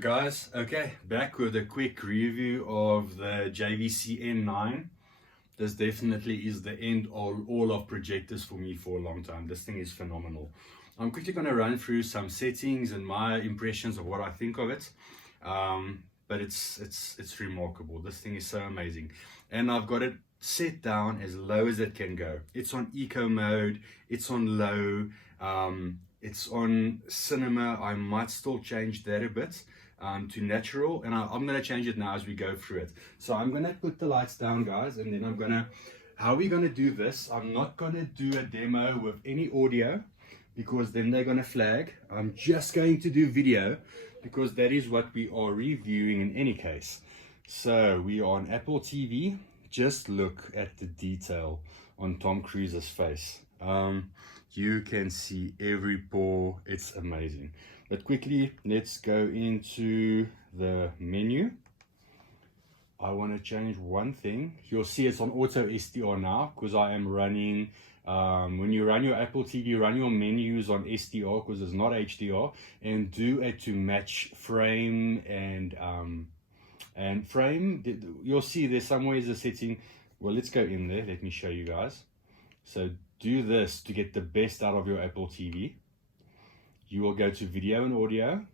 Guys, okay, back with a quick review of the JVC N9. This definitely is the end all of projectors for me for a long time. This thing is phenomenal. I'm quickly going to run through some settings and my impressions of what I think of it. But it's remarkable. This thing is so amazing, and I've got it set down as low as it can go. It's on eco mode, it's on low, it's on cinema. I might still change that a bit to natural, and I'm going to change it now as we go through it. So I'm going to put the lights down, guys, and then how we're going to do this, I'm not going to do a demo with any audio because then they're going to flag. I'm just going to do video because that is what we are reviewing in any case. So we are on Apple TV. Just look at the detail on Tom Cruise's face. You can see every pore. It's amazing. But quickly, let's go into the menu. I want to change one thing. You'll see it's on auto SDR now because I am running, when you run your Apple TV, run your menus on SDR because it's not HDR, and do it to match frame and frame. You'll see there's somewhere is a setting. Well, let's go in there. Let me show you guys. So do this to get the best out of your Apple TV. You will go to video and audio,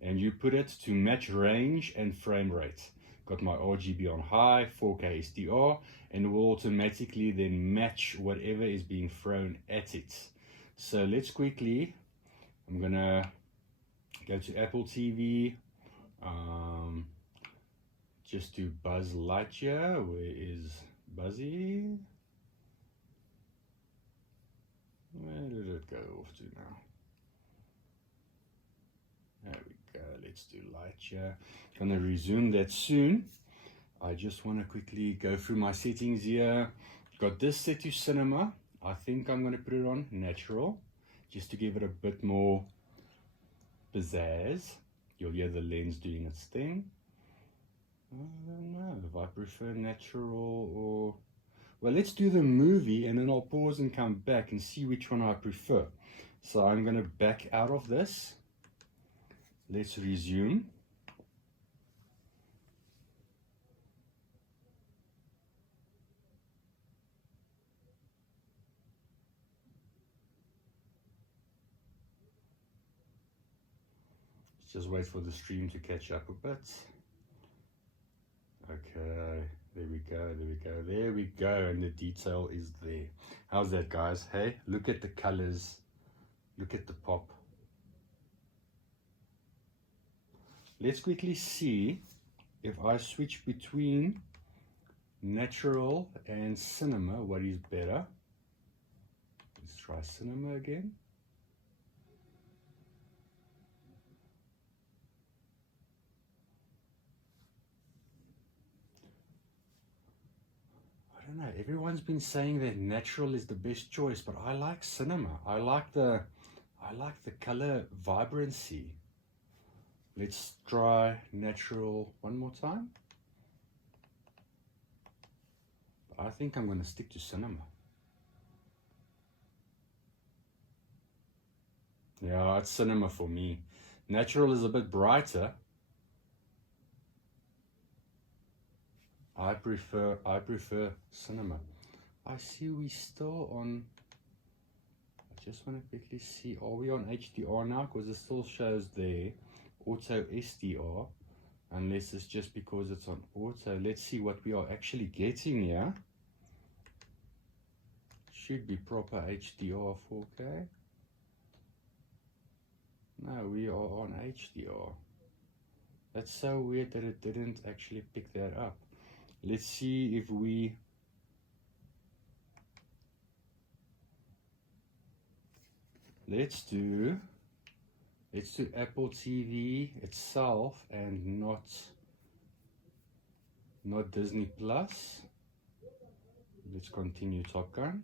and you put it to match range and frame rate. Got my RGB on high, 4K SDR, and it will automatically then match whatever is being thrown at it. So let's quickly, I'm gonna go to Apple TV, just do Buzz Lightyear. Where is Buzzy? Where did it go off to now? There we go. Let's do Lightyear. Gonna resume that soon. I just want to quickly go through my settings here. Got this set to cinema. I think I'm gonna put it on natural just to give it a bit more pizzazz. You'll hear the lens doing its thing. I don't know if I prefer natural or... Well, let's do the movie and then I'll pause and come back and see which one I prefer. So I'm going to back out of this. Let's resume. Let's just wait for the stream to catch up a bit. Okay, there we go, and the detail is there. How's that, guys? Hey, look at the colors, look at the pop. Let's quickly see if I switch between natural and cinema, what is better. Let's try cinema again. I don't know, everyone's been saying that natural is the best choice, but I like cinema. I like the color vibrancy. Let's try natural one more time. I think I'm going to stick to cinema. Yeah, it's cinema for me. Natural is a bit brighter. I prefer cinema. I see we still on, I just want to quickly see, are we on HDR now? Because it still shows there, auto SDR, unless it's just because it's on auto. Let's see what we are actually getting here. Should be proper HDR 4K. No, we are on HDR. That's so weird that it didn't actually pick that up. Let's see if let's do Apple TV itself and not Disney Plus. Let's continue Top Gun.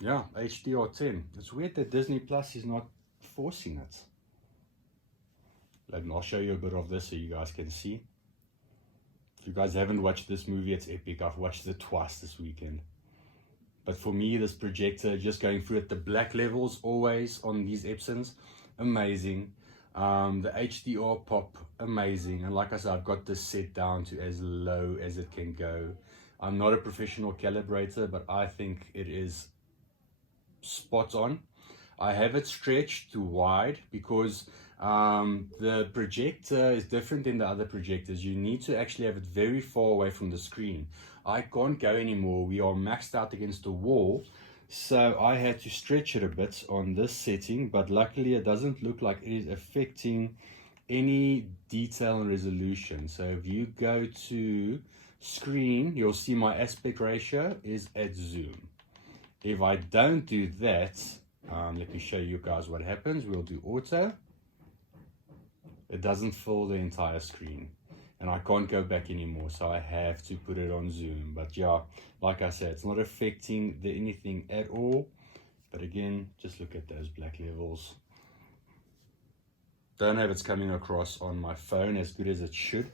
Yeah, HDR 10. It's weird that Disney Plus is not forcing it. And I'll show you a bit of this so you guys can see. If you guys haven't watched this movie, it's epic. I've watched it twice this weekend. But for me, this projector, just going through it, the black levels always on these Epsons, amazing. The HDR pop, amazing. And like I said, I've got this set down to as low as it can go. I'm not a professional calibrator, but I think it is spot on. I have it stretched to wide because the projector is different than the other projectors. You need to actually have it very far away from the screen. I can't go anymore. We are maxed out against the wall. So I had to stretch it a bit on this setting, but luckily it doesn't look like it is affecting any detail and resolution. So if you go to screen, you'll see my aspect ratio is at zoom. If I don't do that, let me show you guys what happens. We'll do auto. It doesn't fill the entire screen and I can't go back anymore, so I have to put it on zoom. But yeah, like I said, it's not affecting anything at all. But again, just look at those black levels. Don't know if it's coming across on my phone as good as it should.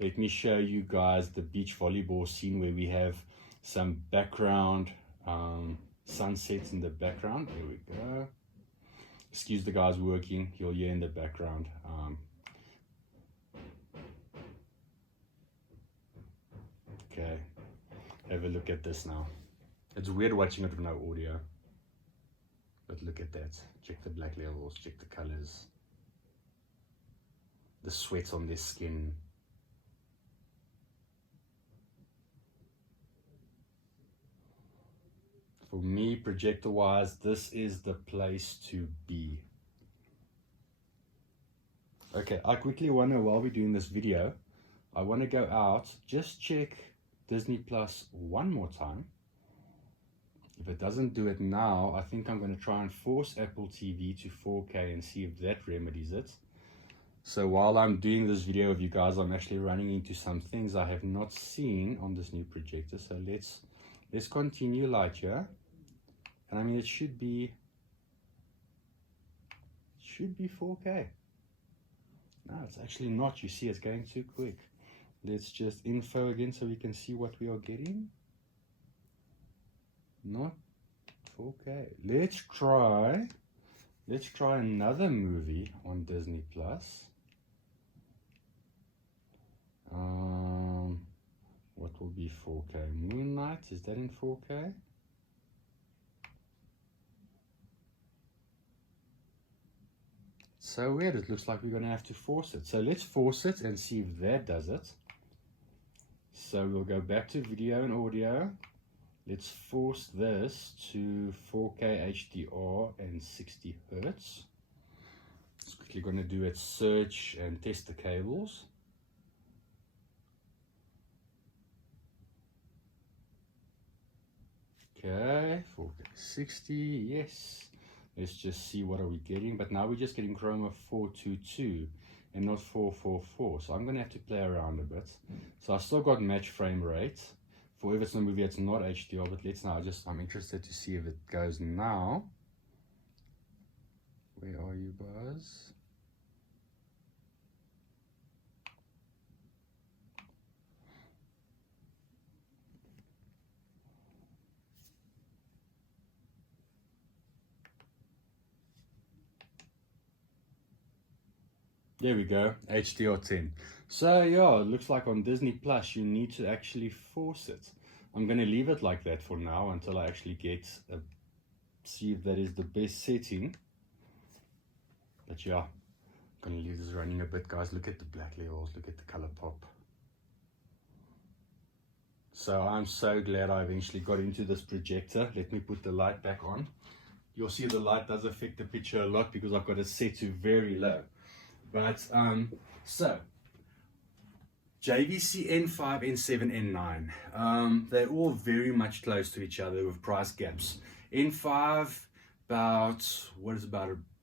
Let me show you guys the beach volleyball scene where we have some background sunsets in the background. There we go. Excuse the guys working, you'll hear in the background. Okay, have a look at this now. It's weird watching it with no audio, but look at that. Check the black levels, check the colors, the sweat on their skin. For me, projector wise, this is the place to be. Okay, I quickly want to, while we're doing this video, I want to go out, just check Disney Plus one more time. If it doesn't do it now, I think I'm going to try and force Apple TV to 4K and see if that remedies it. So while I'm doing this video with you guys, I'm actually running into some things I have not seen on this new projector. So let's continue light here. And I mean, it should be 4K. No, it's actually not. You see, it's going too quick. Let's just info again so we can see what we are getting. Not 4K. Let's try another movie on Disney Plus. What will be 4K? Moon Knight, is that in 4K? So weird, it looks like we're gonna have to force it. So let's force it and see if that does it. So we'll go back to video and audio. Let's force this to 4K HDR and 60 Hertz. Just quickly gonna do it, search and test the cables. Okay, 4K 60, yes. Let's just see what are we getting. But now we're just getting chroma 422 and not 444. So I'm gonna have to play around a bit. So I still got match frame rate. For if it's a movie, it's not HDR, but let's now I'm interested to see if it goes now. Where are you guys? There we go, HDR 10. So yeah, it looks like on Disney Plus you need to actually force it. I'm going to leave it like that for now until I actually see if that is the best setting. But yeah, I'm going to leave this running a bit, guys. Look at the black levels, look at the color pop. So I'm so glad I eventually got into this projector. Let me put the light back on. You'll see the light does affect the picture a lot because I've got it set to very low. But so JVC N5, N7, N9, they're all very much close to each other with price gaps. N5 about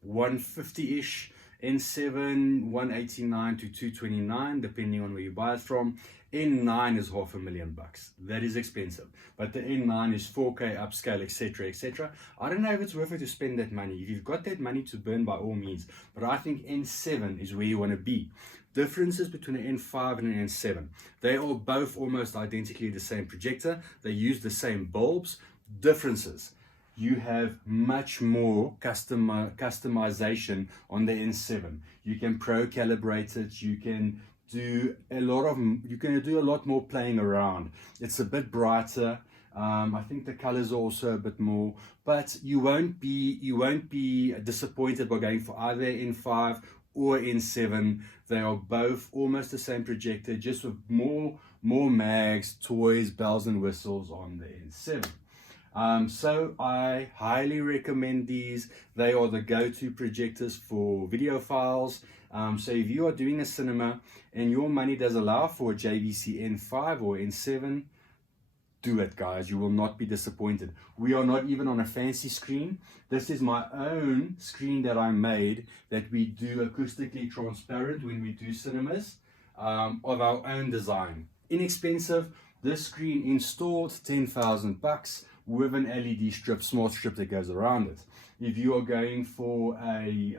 150-ish, N7 189 to 229 depending on where you buy it from. N9 is $500,000. That is expensive, but the N9 is 4K upscale, etc, etc. I don't know if it's worth it to spend that money. If you've got that money to burn, by all means, but I think N7 is where you want to be. Differences between an N5 and an N7. They are both almost identically the same projector. They use the same bulbs. Differences. You have much more customization on the N7. You can pro calibrate it. You can do a lot more playing around. It's a bit brighter. I think the colors are also a bit more, but you won't be disappointed by going for either N5 or N7. They are both almost the same projector, just with more mags, toys, bells and whistles on the N7. So I highly recommend these. They are the go-to projectors for video files. So if you are doing a cinema and your money does allow for a JVC N5 or N7, do it, guys. You will not be disappointed. We are not even on a fancy screen. This is my own screen that I made that we do acoustically transparent when we do cinemas, of our own design. Inexpensive. This screen installed, $10,000 with an LED strip, smart strip that goes around it. If you are going for a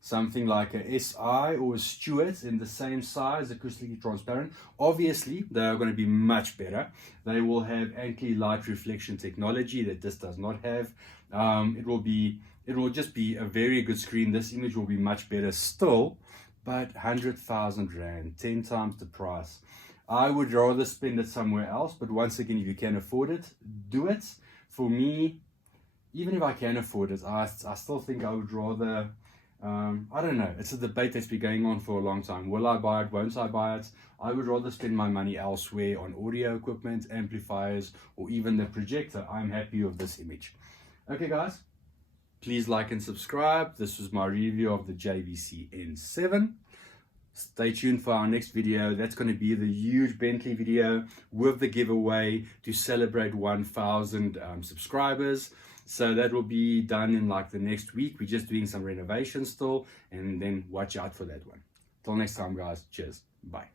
something like a SI or a Stewart in the same size, acoustically transparent, obviously they are going to be much better. They will have anti-light reflection technology that this does not have. It will just be a very good screen. This image will be much better still, but 100,000 Rand, 10 times the price. I would rather spend it somewhere else, but once again, if you can afford it, do it. For me, even if I can afford it, I still think I would rather, I don't know, it's a debate that's been going on for a long time. Will I buy it? Won't I buy it? I would rather spend my money elsewhere on audio equipment, amplifiers, or even the projector. I'm happy with this image. Okay, guys, please like and subscribe. This was my review of the JVC N7. Stay tuned for our next video. That's going to be the huge Bentley video with the giveaway to celebrate 1,000 subscribers. So that will be done in like the next week. We're just doing some renovations still, and then watch out for that one. Till next time, guys. Cheers. Bye.